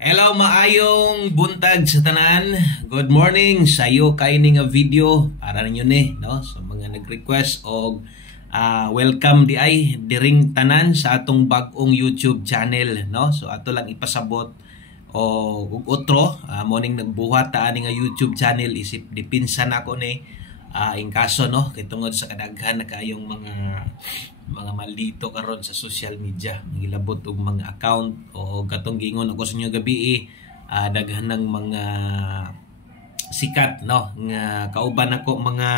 Hello, maayong buntag sa tanan. Good morning sa iyo kay ning video para ninyo ni, no? So mga nag-request og welcome di ay diring tanan sa atong bag-ong YouTube channel, no? So ato lang ipasabot og otro morning nagbuhat ta ani nga YouTube channel isip dipinsan ako ni in kaso no kay tungod sa kadaghan na kayong mga maldito karon sa social media ngilabot og mga account o katong gingon ako sa inyo gabi daghan ng mga sikat no nga kauban ako mga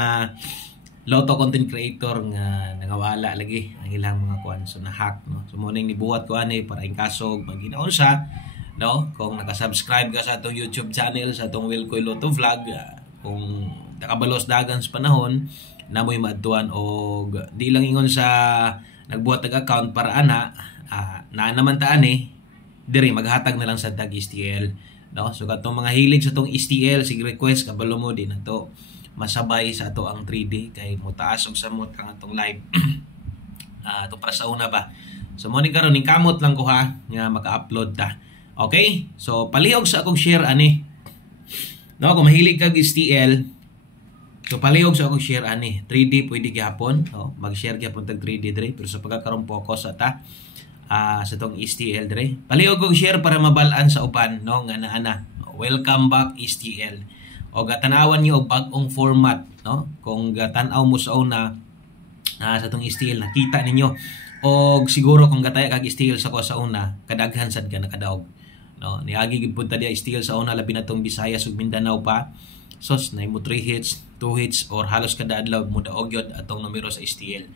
loto content creator nga nangawala lagi ang ilang mga kuan so na-hack no so morning nibuhat ko ani para in kaso maginaon sa no kung naka-subscribe ka sa atong YouTube channel sa atong Wilcoy Lotto Vlog kung nakabalos dagan sa panahon na mo'y maadtuan o di lang ingon sa nagbuhat ng account para na naman taan diri maghatag na lang sa tag STL no so katong mga hilig sa tong STL sig request kabalo mo din nato masabay sa ato ang 3D kay mutaas og samot ang atong live to para sa una ba so mo ni karon ning kamot lang ko ha nga maka-upload ta okay so palihog sa akong share ani no kung mahilig kag STL so palihog sa akong share ani 3D pwede gyapon no mag-share gyapon tag 3D dire pero sa pagkakaroon focus ata sa tong STL dire palihog og share para mabalaan sa uban no nga ana welcome back STL o gatanawan niyo og bag-ong format no kung gatan-aw mo sa una sa tong STL nakita ninyo og siguro kung gataya kag STL sa ko sa una kadaghan sad ka nakadaog no niagi gid pud ta dia STL sa una labi na tong Visayas ug Mindanao pa sos na mo 3 hits 2 hits or halos kada adlaw mo daog yun atong numero sa STL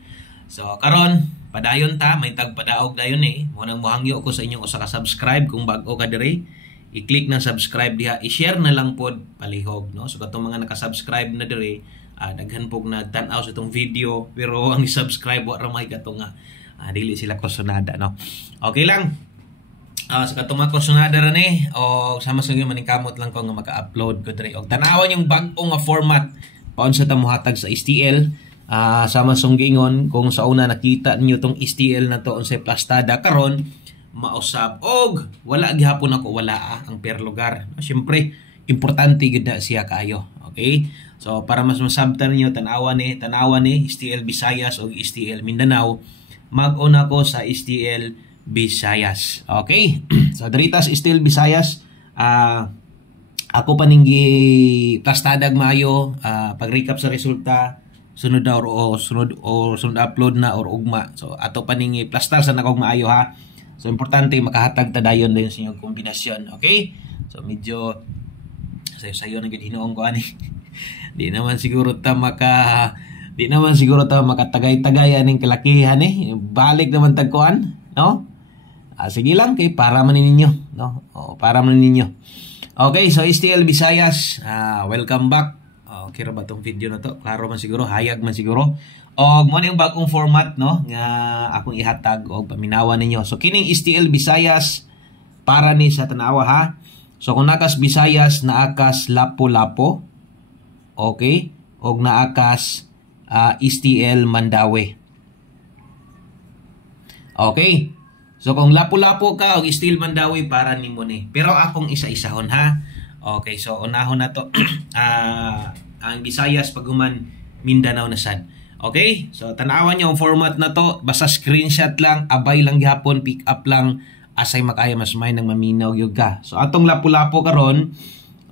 so karon padayon ta may tag padaog dayon mo nang mohangyo ko sa inyong usa ka subscribe kung bag-o ka diri i-click na subscribe diha i-share na lang pod palihog no so katong mga naka-subscribe na diri daghan pog nagtan-aw sa itong video pero ang subscribe wa ra may katong dili sila kusonada no okay lang sa katong mga kusonada ra ni o sama sa gyud maningkamot lang ko nga maka-upload ko diri og tanawan yung bag-o nga format paunsa ta mohatag sa STL sama song gingon kung sa una nakita ninyo tong STL na to unsay plastada karon mausab og wala gihapon ako wala ang per lugar syempre importante gid na siya kayo okay so para mas masabtan niyo tanawan ni STL Visayas og STL Mindanao mag-una ko sa STL Visayas okay so diritas STL Visayas ako pa ninggi plastadag maayo pag-recap sa resulta sunod na sunod upload na or ugma so ato pa ninggi plastar sa nakog maayo ha so importante makahatag ta dayon sa inyong kombinasyon okay so medyo sayo na gid hinuong ko ani di naman siguro ta makatagay-tagay aning kalakihan balik naman tagkuan no sige lang kay para man ninyo no para man ninyo okay so STL Visayas welcome back okay ra ba tong video na to klaro man siguro hayag man siguro og mo yung bagong format no nga akong ihatag og paminawan ninyo so kining STL Visayas para ni sa tanawa ha so kung nakas Visayas naakas Lapu-Lapu okay og naakas STL Mandaue okay so kung Lapu-Lapu ka og STL Mandaue para nimo ni pero akong isa-isahon ha okay so unahon na to ang Visayas paguman Mindanao na sad okay so tanawan niyo ang format na to basta screenshot lang abay lang gihapon pick up lang asay makaya mas may nang maminaw gyud ka so atong Lapu-Lapu karon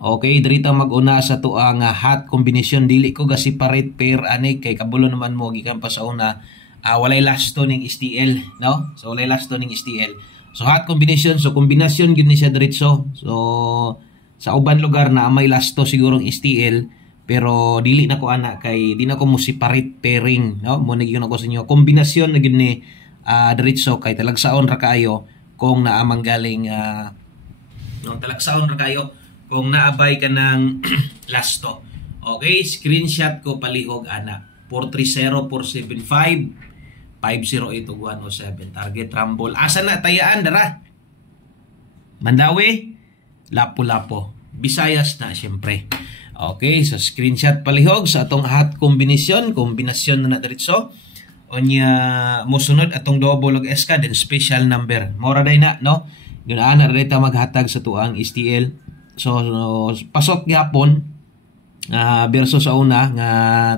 okay diri ta mag-una sa to ang hot combination dili ko ga separate pair ani kay kabulo naman mo gikan pa sa una walay lasto ning STL no so walay lasto ning STL so hot combination so kombinasyon gyud ni siya diretso so sa uban lugar na may lasto sigurong STL pero dili na ko ana kay di na ko mo separate pairing no mo nagyon ako sa inyo kombinasyon na gyud ni diretso kay talagsaon ra kayo kung naamang galing no talagsaon ra kayo kung naabay ka ng lasto okay screenshot ko palihog ana 430-475 508-107 target rumble asa na tayaan dara Mandaue Lapu-Lapu Visayas na syempre okay so screenshot palihog sa atong hot kombinasyon na diretso onya mosunod atong double og SK then special number mora day na no Ganaana rin ta maghatag sa tuang STL. So pasok gyapon versus sa una nga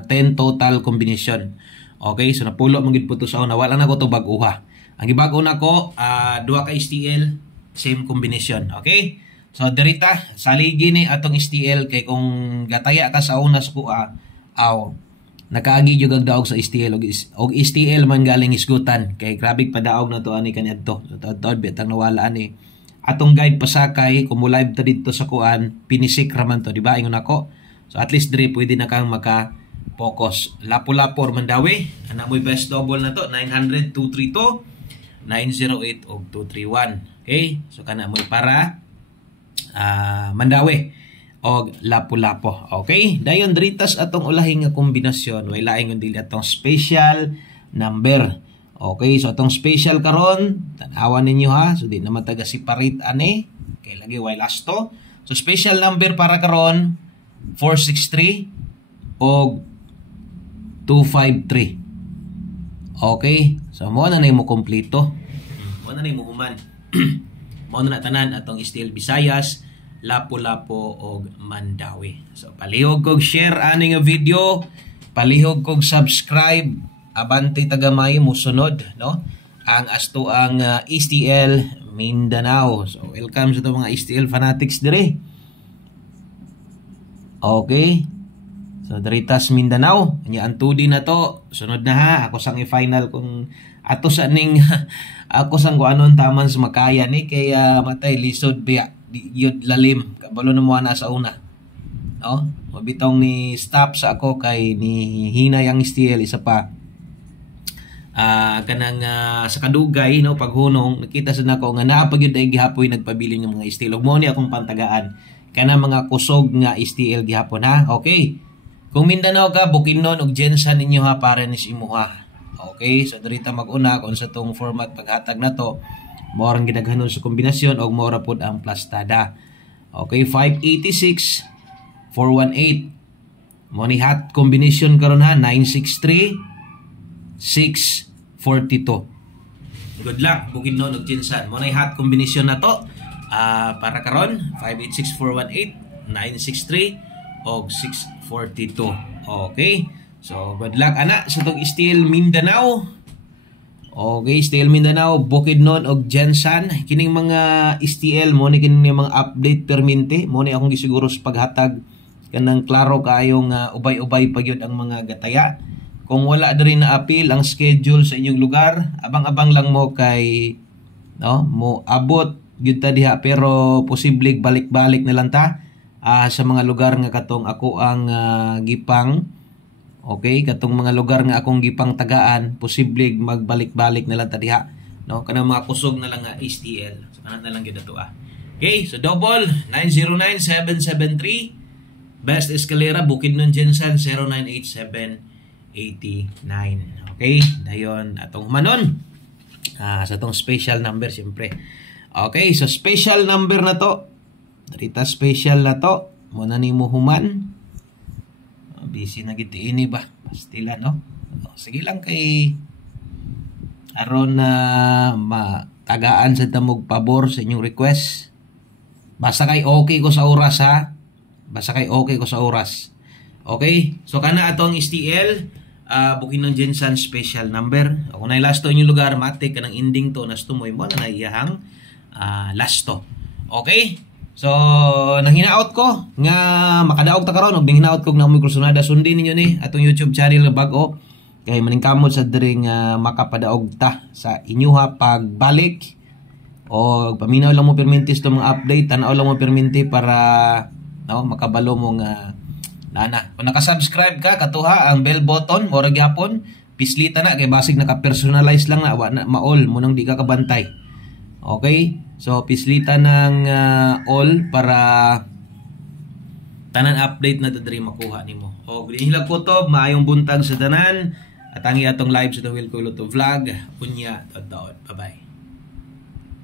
10 total combination. Okay, so napulo man gid po to sa una. Wala na ko to bag-uha. Ang gibag-o na ko, duha ka STL, same combination. Okay? So dirita, saligi ni atong STL kay kung gataya ka sa una sa kuha, nakaagi jud og daog sa STL og STL man galing isgutan kay grabe padaog na to ani kaniadto. So tawd bitang nawala ani. Atong guide pasakay kung mo live ta didto sa kuan, pinisik raman to, di ba? Ingon ako. So at least diri pwede na kang maka-focus. Lapu-lapu or Mandawi, ana mo'y best double na to, 900 232 908 og 231. Okay? So kana mo'y para Mandawi og Lapu-Lapu. Okay? Dayon dritas atong ulahing nga kombinasyon, way laing kun dili atong special number. Okay, so atong special karon, tan-awan ninyo ha. So di na mataga separate ani, kay lagi way last to. So special number para karon 463 og 253. Okay, so mo na nimo kompleto. Mo na nimo human. Mo na tanan atong STL Visayas, Lapu-Lapu og Mandawi. So palihog kog share ani nga video, palihog kog subscribe. Abante tagamay mo sunod, no? Ang asto ang STL Mindanao. So welcome sa to mga STL fanatics dire. Okay. So diritas Mindanao, nya antudi na to. Sunod na ha, ako sang i-final kung ato sa ning ako sang kuanon taman sa makaya ni kay matay lisod biya yud lalim kabalo na mo na sa una. No? Mabitong ni stop sa ako kay ni hina yang STL isa pa. Kanang sa kadugay no paghunong nakita sa nako nga naa pa gyud ay gihapoy nagpabiling ng mga STL ug mo ni akong pantagaan kana mga kusog nga STL gihapon ha. Okay, kung Mindanao ka Bukidnon ug Jensan ninyo ha para ni imuha. Okay, so dirita mag-una kung sa tong format paghatag na to mo ang ginaghanon sa kombinasyon og mo ra pud ang plastada. Okay, 586 418 mo ni hot combination karon ha 963 642. Good luck Bukidnon ug Jensan. Mo nay hot combination na to para karon 586418 963 og 642. Okay? So good luck ana sa tong STL Mindanao. Okay, STL Mindanao, Bukidnon og Jensan. Kining mga STL mo ni kining mga update permente mo ni akong gisiguro sa paghatag kanang klaro kaayong ubay-ubay pagyud ang mga gataya. Kung wala diri na appeal ang schedule sa inyong lugar, abang-abang lang mo kay no, mo abot gyud ta diha pero posible balik-balik na lang ta sa mga lugar nga katong ako ang gipang. Okay, katong mga lugar nga akong gipang tagaan, posible magbalik-balik na lang ta diha, no? Kanang mga kusog na lang nga STL. So kanang na lang gyud ato Okay, so double 909-773 Best Escalera Bukidnon Jensan 0987 89. Okay, dayon atong humanon sa tong special number siyempre. Okay, so special number na to. Darita special na to. Muna nimo human. Busy na gid ini ba? Pastila no. Sige lang kay aron na matagaan sa tamog pabor sa inyong request. Basta kay okay ko sa oras ha. Basta kay okay ko sa oras. Okay? So kana atong STL Bukidnon Jensan special number. Kung na last to inyong lugar, matik ka ng ending to, nasto mo mo na naiyahang last to. Okay? So, nang hinaot ko, nga makadaog ta karon og hinaot ko na mo kursunada, sundin ninyo ni atong YouTube channel nga bag-o. Kay maningkamot sa diri nga makapadaog ta sa inyuha pagbalik. O paminaw lang mo permintis to mga update, tanaw lang mo perminti para no, makabalo mo nga nana. Kung naka-subscribe ka, katuha ang bell button, mora gyapon, pislita na kay basig naka-personalize lang na wa na maol mo nang di ka kabantay. Okay? So pislita ng all para tanan update na diri makuha nimo. O ginhilag ko to, maayong buntag sa tanan at ang atong live sa The Will Kulo to Vlog. Punya, tadawat. Bye-bye.